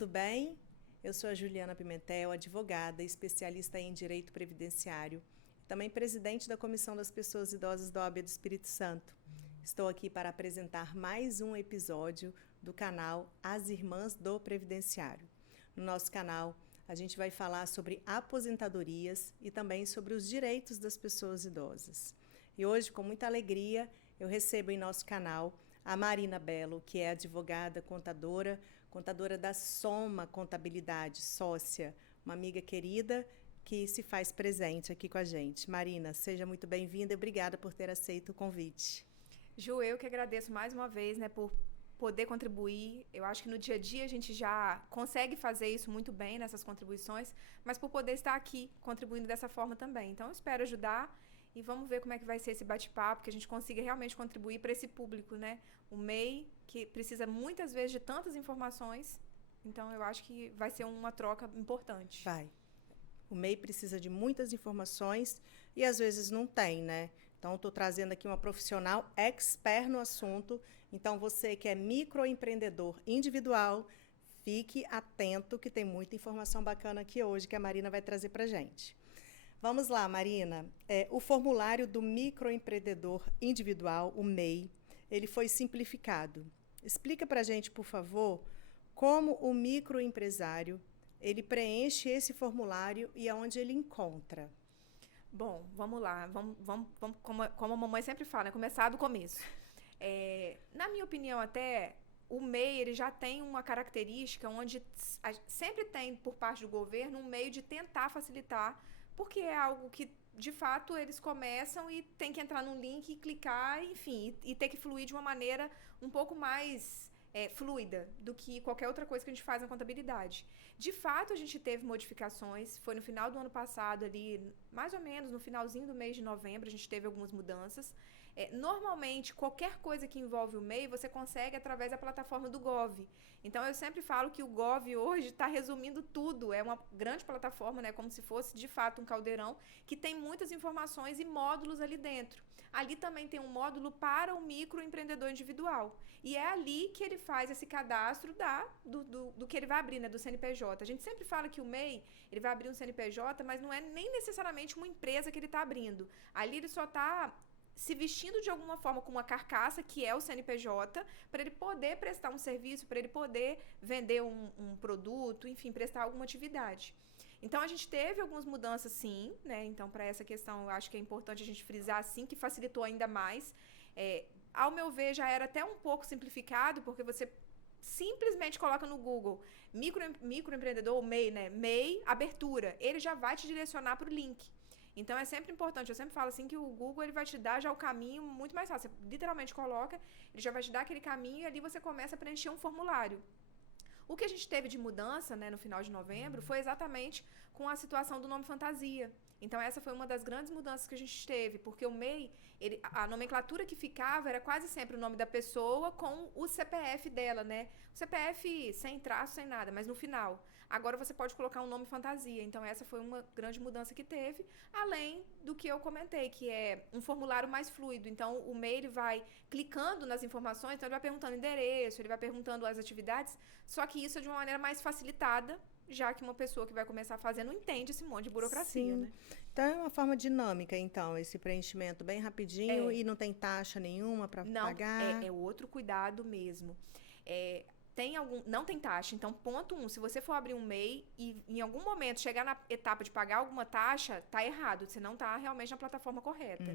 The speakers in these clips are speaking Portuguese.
tudo bem? Eu sou a Juliana Pimentel, advogada, especialista em direito previdenciário, também presidente da Comissão das Pessoas Idosas da OAB do Espírito Santo. Estou aqui para apresentar mais um episódio do canal As Irmãs do Previdenciário. No nosso canal, a gente vai falar sobre aposentadorias e também sobre os direitos das pessoas idosas. E hoje, com muita alegria, eu recebo em nosso canal a Marina Bello, que é advogada, contadora da Soma Contabilidade, sócia, uma amiga querida que se faz presente aqui com a gente. Marina, seja muito bem-vinda e obrigada por ter aceito o convite. Ju, eu que agradeço mais uma vez, por poder contribuir. Eu acho que no dia a dia a gente já consegue fazer isso muito bem nessas contribuições, mas por poder estar aqui contribuindo dessa forma também. Então, eu espero ajudar e vamos ver como é que vai ser esse bate-papo, que a gente consiga realmente contribuir para esse público, O MEI, que precisa muitas vezes de tantas informações. Então, eu acho que vai ser uma troca importante. Vai. O MEI precisa de muitas informações e às vezes não tem, Então, estou trazendo aqui uma profissional expert no assunto. Então, você que é microempreendedor individual, fique atento que tem muita informação bacana aqui hoje que a Marina vai trazer para a gente. Vamos lá, Marina. O formulário do microempreendedor individual, o MEI, ele foi simplificado. Explica para a gente, por favor, como o microempresário ele preenche esse formulário e aonde ele encontra. Bom, vamos lá. Vamos como a mamãe sempre fala, começar do começo. Na minha opinião, até, o MEI ele já tem uma característica onde sempre tem, por parte do governo, um meio de tentar facilitar, porque é algo que, de fato, eles começam e tem que entrar num link e clicar, enfim, e ter que fluir de uma maneira um pouco mais fluida do que qualquer outra coisa que a gente faz na contabilidade. De fato, a gente teve modificações, foi no final do ano passado, ali, mais ou menos no finalzinho do mês de novembro, a gente teve algumas mudanças. Normalmente, qualquer coisa que envolve o MEI, você consegue através da plataforma do Gov. Então, eu sempre falo que o Gov hoje está resumindo tudo, é uma grande plataforma, como se fosse, de fato, um caldeirão, que tem muitas informações e módulos ali dentro. Ali também tem um módulo para o microempreendedor individual. E é ali que ele faz esse cadastro do que ele vai abrir, do CNPJ. A gente sempre fala que o MEI, ele vai abrir um CNPJ, mas não é nem necessariamente uma empresa que ele está abrindo. Ali ele só está se vestindo de alguma forma com uma carcaça, que é o CNPJ, para ele poder prestar um serviço, para ele poder vender um produto, enfim, prestar alguma atividade. Então, a gente teve algumas mudanças, sim, Então, para essa questão, eu acho que é importante a gente frisar, sim, que facilitou ainda mais. Ao meu ver, já era até um pouco simplificado, porque você simplesmente coloca no Google microempreendedor, MEI, MEI, abertura. Ele já vai te direcionar para o link. Então, é sempre importante, eu sempre falo assim que o Google ele vai te dar já o caminho muito mais fácil. Você literalmente coloca, ele já vai te dar aquele caminho e ali você começa a preencher um formulário. O que a gente teve de mudança, no final de novembro, foi exatamente com a situação do nome fantasia. Então, essa foi uma das grandes mudanças que a gente teve, porque o MEI, a nomenclatura que ficava era quase sempre o nome da pessoa com o CPF dela, O CPF sem traço, sem nada, mas no final. Agora você pode colocar um nome fantasia. Então, essa foi uma grande mudança que teve, além do que eu comentei, que é um formulário mais fluido. Então, o MEI ele vai clicando nas informações, então ele vai perguntando endereço, ele vai perguntando as atividades, só que isso é de uma maneira mais facilitada, já que uma pessoa que vai começar a fazer não entende esse monte de burocracia, Sim. Então, é uma forma dinâmica, então, esse preenchimento bem rapidinho e não tem taxa nenhuma para pagar? Não, é outro cuidado mesmo. Não tem taxa. Então, ponto 1, se você for abrir um MEI e em algum momento chegar na etapa de pagar alguma taxa, tá errado. Você não tá realmente na plataforma correta.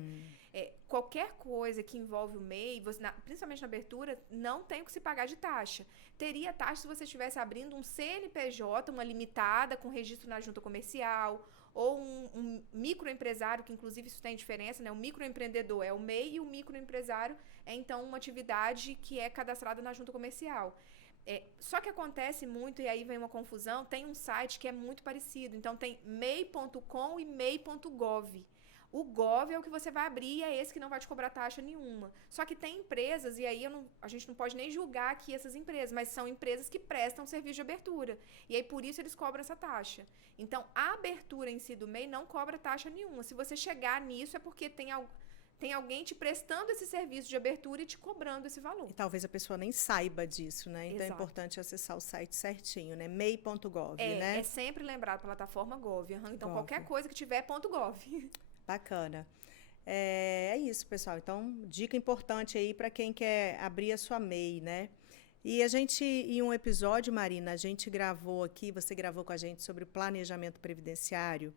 Qualquer coisa que envolve o MEI, principalmente na abertura, não tem o que se pagar de taxa. Teria taxa se você estivesse abrindo um CNPJ, uma limitada, com registro na junta comercial, ou um microempresário, que inclusive isso tem diferença, O microempreendedor é o MEI e o microempresário é, então, uma atividade que é cadastrada na junta comercial. Só que acontece muito, e aí vem uma confusão, tem um site que é muito parecido. Então, tem mei.com e mei.gov. O Gov é o que você vai abrir e é esse que não vai te cobrar taxa nenhuma. Só que tem empresas, e aí a gente não pode nem julgar aqui essas empresas, mas são empresas que prestam serviço de abertura. E aí, por isso, eles cobram essa taxa. Então, a abertura em si do MEI não cobra taxa nenhuma. Se você chegar nisso, é porque tem algo... tem alguém te prestando esse serviço de abertura e te cobrando esse valor. E talvez a pessoa nem saiba disso, né? Então Exato. é importante acessar o site certinho, né? MEI.gov, né? É sempre lembrar a plataforma Gov. Então, Gov. qualquer coisa que tiver, .gov. Bacana. É isso, pessoal. Então, dica importante aí para quem quer abrir a sua MEI, né? E a gente, em um episódio, Marina, a gente gravou aqui, você gravou com a gente sobre o planejamento previdenciário.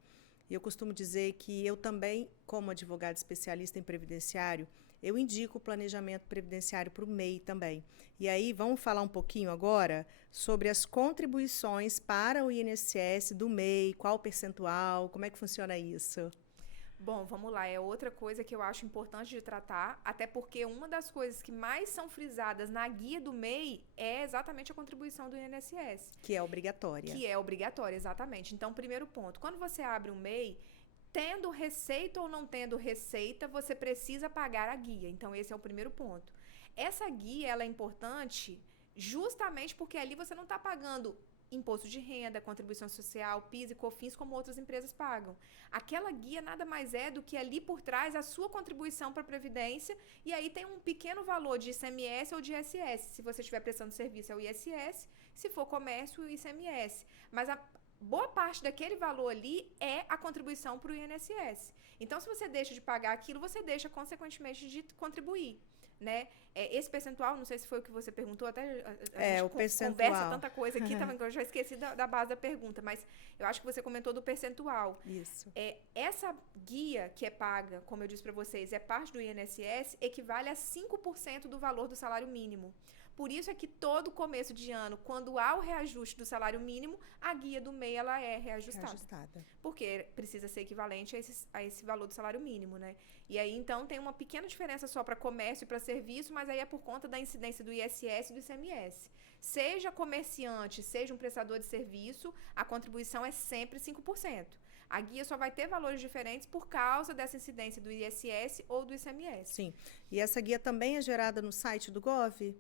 E eu costumo dizer que eu também, como advogada especialista em previdenciário, eu indico o planejamento previdenciário para o MEI também. E aí, vamos falar um pouquinho agora sobre as contribuições para o INSS do MEI, qual o percentual, como é que funciona isso? Bom, vamos lá. É outra coisa que eu acho importante de tratar, até porque uma das coisas que mais são frisadas na guia do MEI é exatamente a contribuição do INSS. Que é obrigatória. Que é obrigatória, exatamente. Então, primeiro ponto, quando você abre um MEI, tendo receita ou não tendo receita, você precisa pagar a guia. Então, esse é o primeiro ponto. Essa guia, ela é importante justamente porque ali você não está pagando imposto de renda, contribuição social, PIS e COFINS, como outras empresas pagam. Aquela guia nada mais é do que ali por trás a sua contribuição para a Previdência, e aí tem um pequeno valor de ICMS ou de ISS. Se você estiver prestando serviço é o ISS, se for comércio, o ICMS. Mas a boa parte daquele valor ali é a contribuição para o INSS. Então, se você deixa de pagar aquilo, você deixa, consequentemente, de contribuir. Né? Esse percentual, não sei se foi o que você perguntou, até a gente o percentual. Conversa tanta coisa aqui, também, que eu já esqueci da base da pergunta, mas eu acho que você comentou do percentual. Isso. Essa guia que é paga, como eu disse para vocês, é parte do INSS, equivale a 5% do valor do salário mínimo. Por isso é que todo começo de ano, quando há o reajuste do salário mínimo, a guia do MEI ela é reajustada. Porque precisa ser equivalente a esse valor do salário mínimo, né? E aí, então, tem uma pequena diferença só para comércio e para serviço, mas aí é por conta da incidência do ISS e do ICMS. Seja comerciante, seja um prestador de serviço, a contribuição é sempre 5%. A guia só vai ter valores diferentes por causa dessa incidência do ISS ou do ICMS. Sim. E essa guia também é gerada no site do Gov?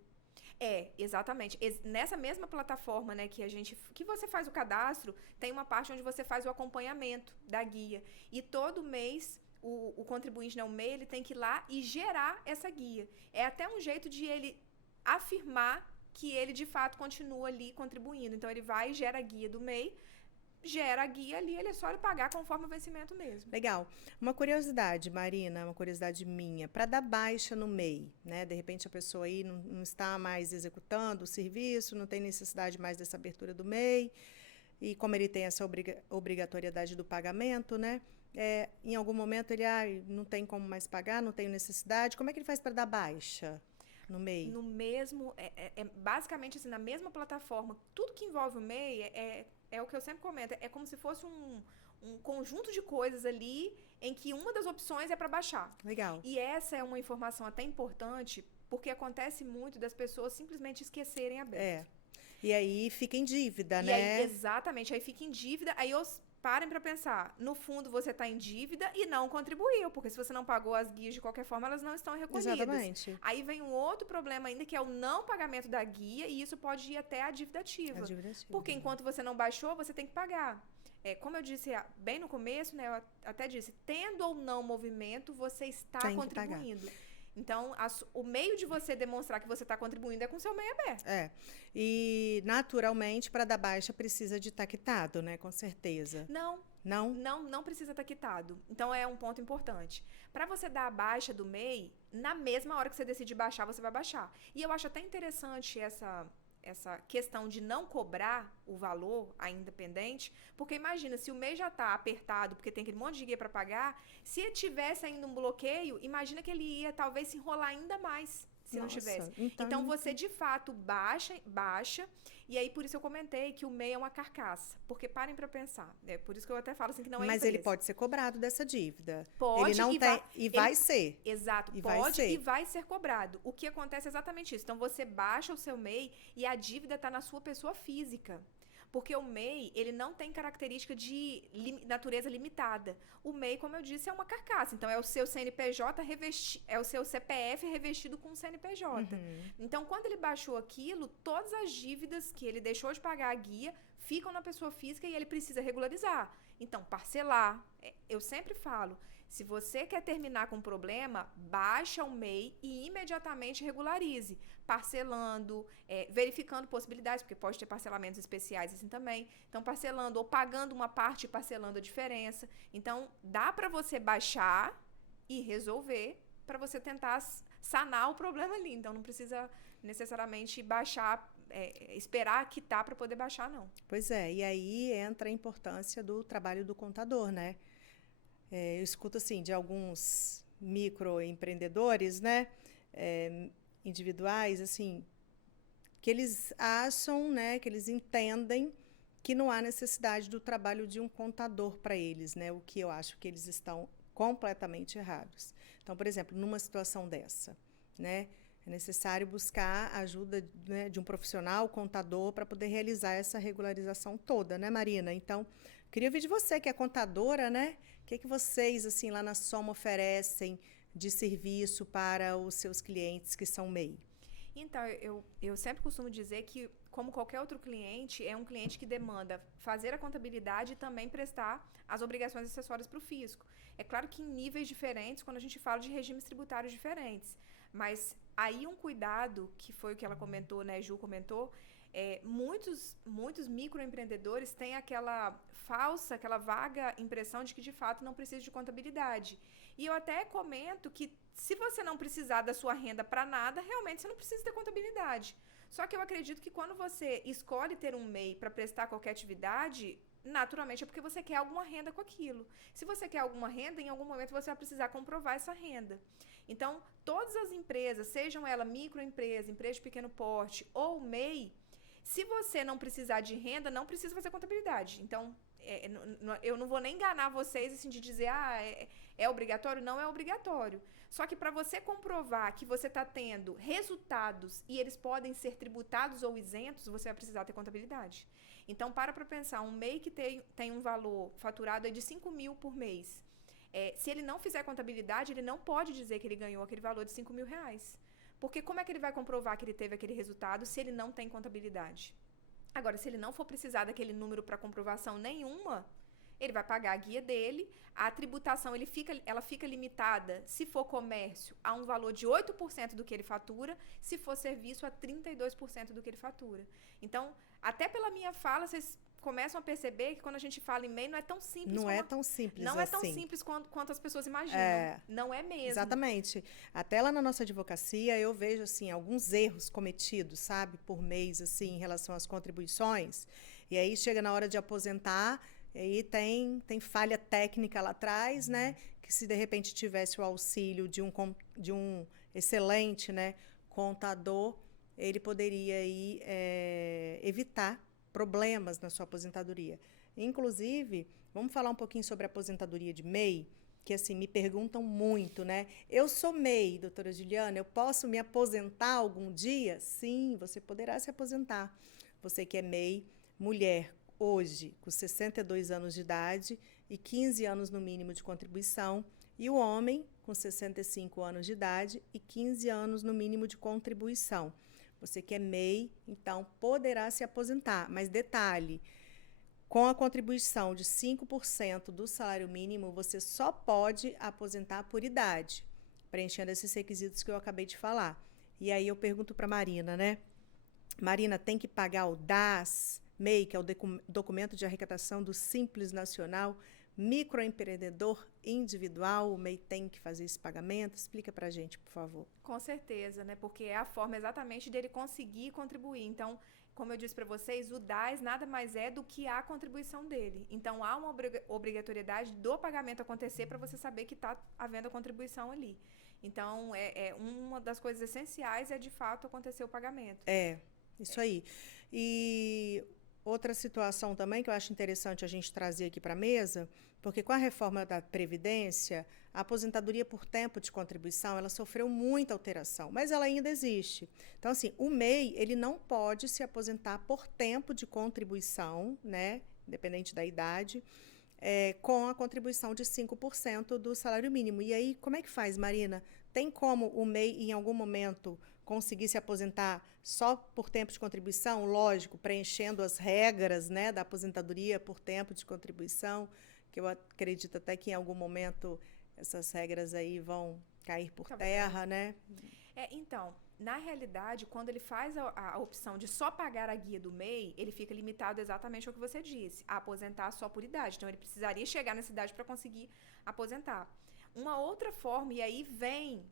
Exatamente. Nessa mesma plataforma, né, que você faz o cadastro, tem uma parte onde você faz o acompanhamento da guia. E todo mês, o contribuinte, né, o MEI, ele tem que ir lá e gerar essa guia. É até um jeito de ele afirmar que ele, de fato, continua ali contribuindo. Então, ele vai e gera a guia do MEI, gera a guia ali, ele é só ele pagar conforme o vencimento mesmo. Legal. Uma curiosidade, Marina, uma curiosidade minha, para dar baixa no MEI, né? De repente a pessoa aí não está mais executando o serviço, não tem necessidade mais dessa abertura do MEI, e como ele tem essa obrigatoriedade do pagamento, né? Em algum momento ele não tem como mais pagar, não tem necessidade, como é que ele faz para dar baixa no MEI? No mesmo, basicamente assim, na mesma plataforma, tudo que envolve o MEI é o que eu sempre comento, é como se fosse um conjunto de coisas ali em que uma das opções é para baixar. Legal. E essa é uma informação até importante, porque acontece muito das pessoas simplesmente esquecerem a aberta. E aí fica em dívida, né? Aí, exatamente, aí fica em dívida, aí parem para pensar, no fundo você está em dívida e não contribuiu, porque se você não pagou as guias de qualquer forma, elas não estão recolhidas. Exatamente. Aí vem um outro problema ainda, que é o não pagamento da guia, e isso pode ir até a dívida ativa. Porque enquanto você não baixou, você tem que pagar. Como eu disse bem no começo, né, eu até disse, tendo ou não movimento, você está contribuindo. Então, o meio de você demonstrar que você está contribuindo é com o seu MEI aberto. E, naturalmente, para dar baixa, precisa de estar quitado, né? Com certeza. Não. Não precisa estar quitado. Então, é um ponto importante. Para você dar a baixa do MEI, na mesma hora que você decidir baixar, você vai baixar. E eu acho até interessante essa questão de não cobrar o valor ainda pendente, porque imagina, se o mês já está apertado, porque tem aquele monte de guia para pagar, se tivesse ainda um bloqueio, imagina que ele ia talvez se enrolar ainda mais, se não tivesse. Então, você de fato baixa, e aí por isso eu comentei que o MEI é uma carcaça, porque parem para pensar, por isso que eu até falo assim que não é Mas empresa. ele pode ser cobrado dessa dívida. Pode, ele não vai ser. Exato, pode e vai ser cobrado. O que acontece é exatamente isso. Então, você baixa o seu MEI e a dívida está na sua pessoa física. Porque o MEI, ele não tem característica de natureza limitada. O MEI, como eu disse, é uma carcaça. Então, é o seu CNPJ é o seu CPF revestido com o CNPJ. Então, quando ele baixou aquilo, todas as dívidas que ele deixou de pagar a guia ficam na pessoa física e ele precisa regularizar. Então, parcelar. Eu sempre falo, Se você quer terminar com um problema, baixa o MEI e imediatamente regularize, parcelando, verificando possibilidades, porque pode ter parcelamentos especiais assim também. Então, parcelando ou pagando uma parte e parcelando a diferença. Então, dá para você baixar e resolver para você tentar sanar o problema ali. Então, não precisa necessariamente baixar, esperar quitar para poder baixar, não. Pois é, e aí entra a importância do trabalho do contador, né? Eu escuto, assim, de alguns microempreendedores, né? Individuais, assim, que eles acham, né, que eles entendem que não há necessidade do trabalho de um contador para eles, né? O que eu acho que eles estão completamente errados. Então, por exemplo, numa situação dessa, né? É necessário buscar a ajuda, né, de um profissional, contador, para poder realizar essa regularização toda, né, Marina? Então, queria ouvir de você, que é contadora, né? O que vocês, assim, lá na Soma oferecem de serviço para os seus clientes que são MEI? Então, eu sempre costumo dizer que, como qualquer outro cliente, é um cliente que demanda fazer a contabilidade e também prestar as obrigações acessórias para o fisco. É claro que em níveis diferentes, quando a gente fala de regimes tributários diferentes. Mas aí um cuidado, que foi o que ela comentou, né, Ju comentou, muitos microempreendedores têm aquela vaga impressão de que, de fato, não precisa de contabilidade. E eu até comento que, se você não precisar da sua renda para nada, realmente você não precisa ter contabilidade. Só que eu acredito que quando você escolhe ter um MEI para prestar qualquer atividade, naturalmente é porque você quer alguma renda com aquilo. Se você quer alguma renda, em algum momento você vai precisar comprovar essa renda. Então, todas as empresas, sejam elas microempresa, empresa de pequeno porte ou MEI, se você não precisar de renda, não precisa fazer contabilidade. Então, eu não vou nem enganar vocês assim, de dizer, é obrigatório? Não é obrigatório. Só que para você comprovar que você está tendo resultados e eles podem ser tributados ou isentos, você vai precisar ter contabilidade. Então, para pensar, um MEI que tem um valor faturado de 5 mil por mês, se ele não fizer contabilidade, ele não pode dizer que ele ganhou aquele valor de 5 mil reais. Porque como é que ele vai comprovar que ele teve aquele resultado se ele não tem contabilidade? Agora, se ele não for precisar daquele número para comprovação nenhuma, ele vai pagar a guia dele, a tributação ela fica limitada, se for comércio, a um valor de 8% do que ele fatura, se for serviço, a 32% do que ele fatura. Então, até pela minha fala, vocês começam a perceber que quando a gente fala em MEI, não é tão simples. Não é tão simples assim. Não é tão simples quanto as pessoas imaginam. Não é mesmo. Exatamente. Até lá na nossa advocacia, eu vejo, assim, alguns erros cometidos, sabe, por mês, assim, em relação às contribuições. E aí chega na hora de aposentar, e aí tem falha técnica lá atrás, né? Que se de repente tivesse o auxílio de um excelente, né, contador, ele poderia aí, evitar problemas na sua aposentadoria. Inclusive, vamos falar um pouquinho sobre a aposentadoria de MEI, que assim me perguntam muito, né? Eu sou MEI, doutora Juliana, eu posso me aposentar algum dia? Sim, você poderá se aposentar. Você que é MEI, mulher, hoje, com 62 anos de idade e 15 anos no mínimo de contribuição, e o homem, com 65 anos de idade e 15 anos no mínimo de contribuição. Você que é MEI, então, poderá se aposentar. Mas detalhe, com a contribuição de 5% do salário mínimo, você só pode aposentar por idade, preenchendo esses requisitos que eu acabei de falar. E aí eu pergunto para a Marina, né? Marina, tem que pagar o DAS-MEI, que é o documento de arrecadação do Simples Nacional, microempreendedor individual, o MEI tem que fazer esse pagamento? Explica para a gente, por favor. Com certeza, né? Porque é a forma exatamente dele conseguir contribuir. Então, como eu disse para vocês, o DAS nada mais é do que a contribuição dele. Então, há uma obrigatoriedade do pagamento acontecer para você saber que está havendo a contribuição ali. Então, uma das coisas essenciais é, de fato, acontecer o pagamento. Isso aí. E outra situação também que eu acho interessante a gente trazer aqui para a mesa, porque com a reforma da Previdência, a aposentadoria por tempo de contribuição, ela sofreu muita alteração, mas ela ainda existe. Então, assim, o MEI, ele não pode se aposentar por tempo de contribuição, né, independente da idade, com a contribuição de 5% do salário mínimo. E aí, como é que faz, Marina? Tem como o MEI, em algum momento, conseguir se aposentar só por tempo de contribuição? Lógico, preenchendo as regras, né, da aposentadoria por tempo de contribuição, que eu acredito até que em algum momento essas regras aí vão cair por Talvez terra, né? Então, na realidade, quando ele faz a opção de só pagar a guia do MEI, ele fica limitado exatamente ao que você disse, a aposentar só por idade. Então, ele precisaria chegar nessa idade para conseguir aposentar. Uma outra forma, e aí vem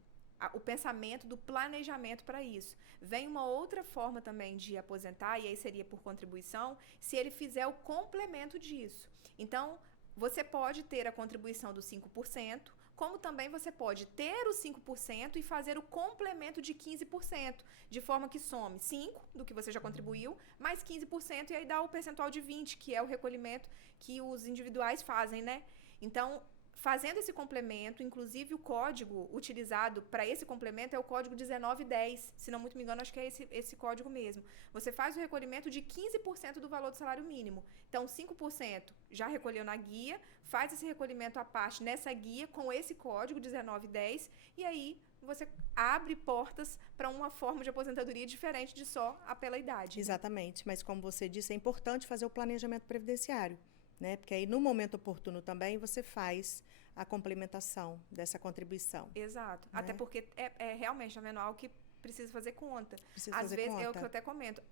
o pensamento do planejamento para isso. Vem uma outra forma também de aposentar, e aí seria por contribuição, se ele fizer o complemento disso. Então, você pode ter a contribuição dos 5%, como também você pode ter os 5% e fazer o complemento de 15%, de forma que some 5% do que você já contribuiu, mais 15%, e aí dá o percentual de 20%, que é o recolhimento que os individuais fazem, né? Então, fazendo esse complemento, inclusive o código utilizado para esse complemento é o código 1910, se não muito me engano, acho que é esse código mesmo. Você faz o recolhimento de 15% do valor do salário mínimo. Então, 5% já recolheu na guia, faz esse recolhimento à parte nessa guia com esse código 1910 e aí você abre portas para uma forma de aposentadoria diferente de só pela idade. Exatamente, mas como você disse, é importante fazer o planejamento previdenciário, né? Porque aí no momento oportuno também você faz a complementação dessa contribuição. Exato, né? Até porque é realmente, tá vendo, algo que precisa fazer conta. Precisa Às fazer vezes, conta. é o que eu até comento,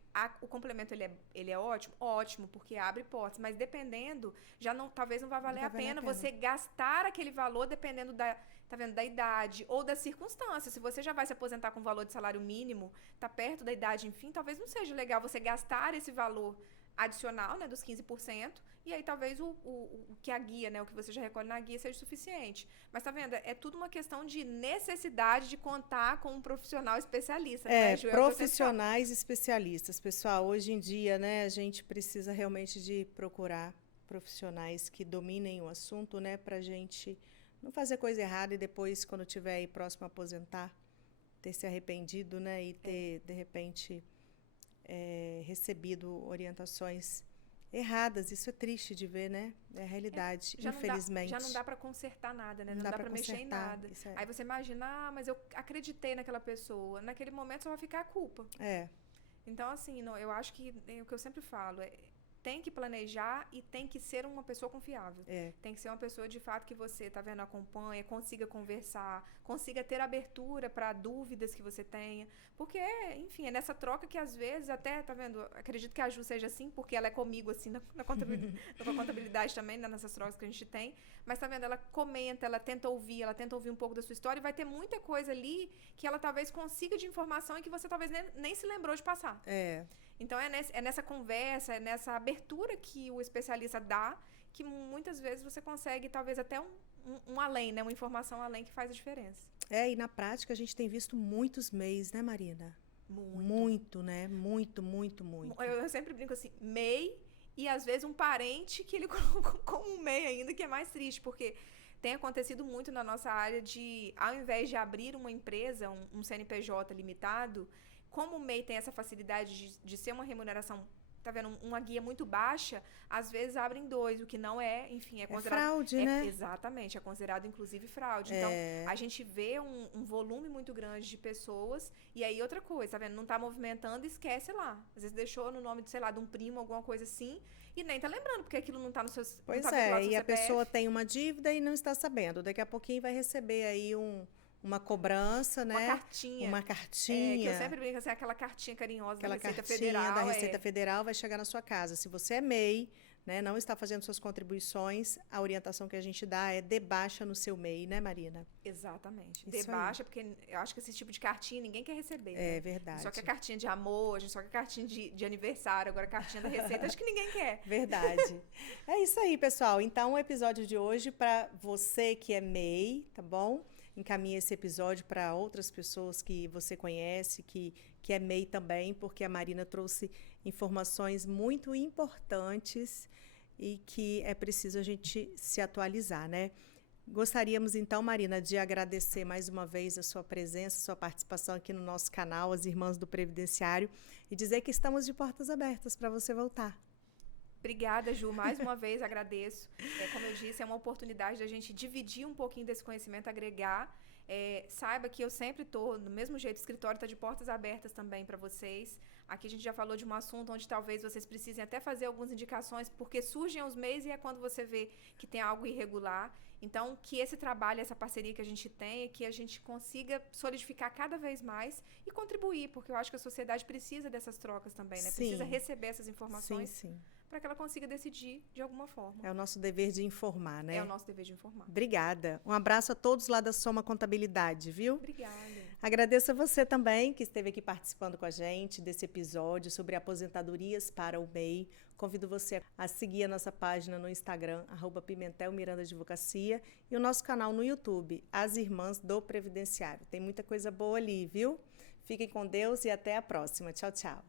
o complemento ele é ótimo? Ótimo, porque abre portas, mas dependendo, talvez não vá valer a pena você gastar aquele valor dependendo tá vendo, da idade ou das circunstâncias. Se você já vai se aposentar com valor de salário mínimo, tá perto da idade, enfim, talvez não seja legal você gastar esse valor adicional, né, dos 15%, e aí talvez o que a guia, né, o que você já recolhe na guia seja suficiente. Mas tá vendo, é tudo uma questão de necessidade de contar com um profissional especialista. né, Ju? Profissionais especialistas. Pessoal, hoje em dia, né, a gente precisa realmente de procurar profissionais que dominem o assunto, né, pra gente não fazer coisa errada e depois, quando tiver aí próximo a aposentar, ter se arrependido, né, e ter, de repente, recebido orientações erradas. Isso é triste de ver, né? É a realidade, infelizmente. Já não dá para consertar nada, né? Não dá para mexer em nada. Aí você imagina, mas eu acreditei naquela pessoa. Naquele momento só vai ficar a culpa. Então, assim, eu acho que o que eu sempre falo tem que planejar e tem que ser uma pessoa confiável. Tem que ser uma pessoa, de fato, que você, tá vendo, acompanha, consiga conversar, consiga ter abertura para dúvidas que você tenha. Porque, enfim, é nessa troca que, às vezes, até, tá vendo, acredito que a Ju seja assim, porque ela é comigo, assim, na contabilidade também, né, nessas trocas que a gente tem. Mas, tá vendo, ela comenta, ela tenta ouvir um pouco da sua história e vai ter muita coisa ali que ela talvez consiga de informação e que você talvez nem se lembrou de passar. Então, é nessa conversa, é nessa abertura que o especialista dá, que muitas vezes você consegue, talvez, até um além, né? Uma informação além que faz a diferença. E na prática a gente tem visto muitos MEIs, né, Marina? Muito, né? Muito. Eu sempre brinco assim, MEI e, às vezes, um parente que ele colocou como um MEI ainda, que é mais triste, porque tem acontecido muito na nossa área de, ao invés de abrir uma empresa, um CNPJ limitado, como o MEI tem essa facilidade de ser uma remuneração, tá vendo, uma guia muito baixa, às vezes abrem 2, o que não é, enfim, é considerado... fraude, né? Exatamente, é considerado, inclusive, fraude. Então, a gente vê um volume muito grande de pessoas, e aí outra coisa, tá vendo, não tá movimentando, esquece lá. Às vezes deixou no nome, sei lá, de um primo, alguma coisa assim, e nem tá lembrando, porque aquilo não tá no seu... Pois e a pessoa tem uma dívida e não está sabendo. Daqui a pouquinho vai receber aí uma cobrança, né? Uma cartinha. Que eu sempre brinco assim, aquela cartinha carinhosa da Receita Federal. Da Receita Federal vai chegar na sua casa. Se você é MEI, né, não está fazendo suas contribuições, a orientação que a gente dá é debaixa no seu MEI, né, Marina? Exatamente. Debaixa, porque eu acho que esse tipo de cartinha ninguém quer receber. É verdade. Só que a cartinha de amor, a gente só quer cartinha de aniversário, agora a cartinha da Receita, acho que ninguém quer. Verdade. É isso aí, pessoal. Então, o episódio de hoje, para você que é MEI, tá bom? Encaminhe esse episódio para outras pessoas que você conhece, que é MEI também, porque a Marina trouxe informações muito importantes e que é preciso a gente se atualizar, né? Gostaríamos, então, Marina, de agradecer mais uma vez a sua presença, a sua participação aqui no nosso canal, As Irmãs do Previdenciário, e dizer que estamos de portas abertas para você voltar. Obrigada, Ju. Mais uma vez agradeço. Como eu disse, é uma oportunidade da gente dividir um pouquinho desse conhecimento, agregar. Saiba que eu sempre estou, do mesmo jeito, o escritório está de portas abertas também para vocês. Aqui a gente já falou de um assunto onde talvez vocês precisem até fazer algumas indicações, porque surgem os meses e é quando você vê que tem algo irregular. Então, que esse trabalho, essa parceria que a gente tem, que a gente consiga solidificar cada vez mais e contribuir, porque eu acho que a sociedade precisa dessas trocas também, né? Sim. Precisa receber essas informações. Sim. Para que ela consiga decidir de alguma forma. É o nosso dever de informar, né? É o nosso dever de informar. Obrigada. Um abraço a todos lá da Soma Contabilidade, viu? Obrigada. Agradeço a você também que esteve aqui participando com a gente desse episódio sobre aposentadorias para o MEI. Convido você a seguir a nossa página no Instagram, @PimentelMirandaAdvocacia, e o nosso canal no YouTube, As Irmãs do Previdenciário. Tem muita coisa boa ali, viu? Fiquem com Deus e até a próxima. Tchau, tchau.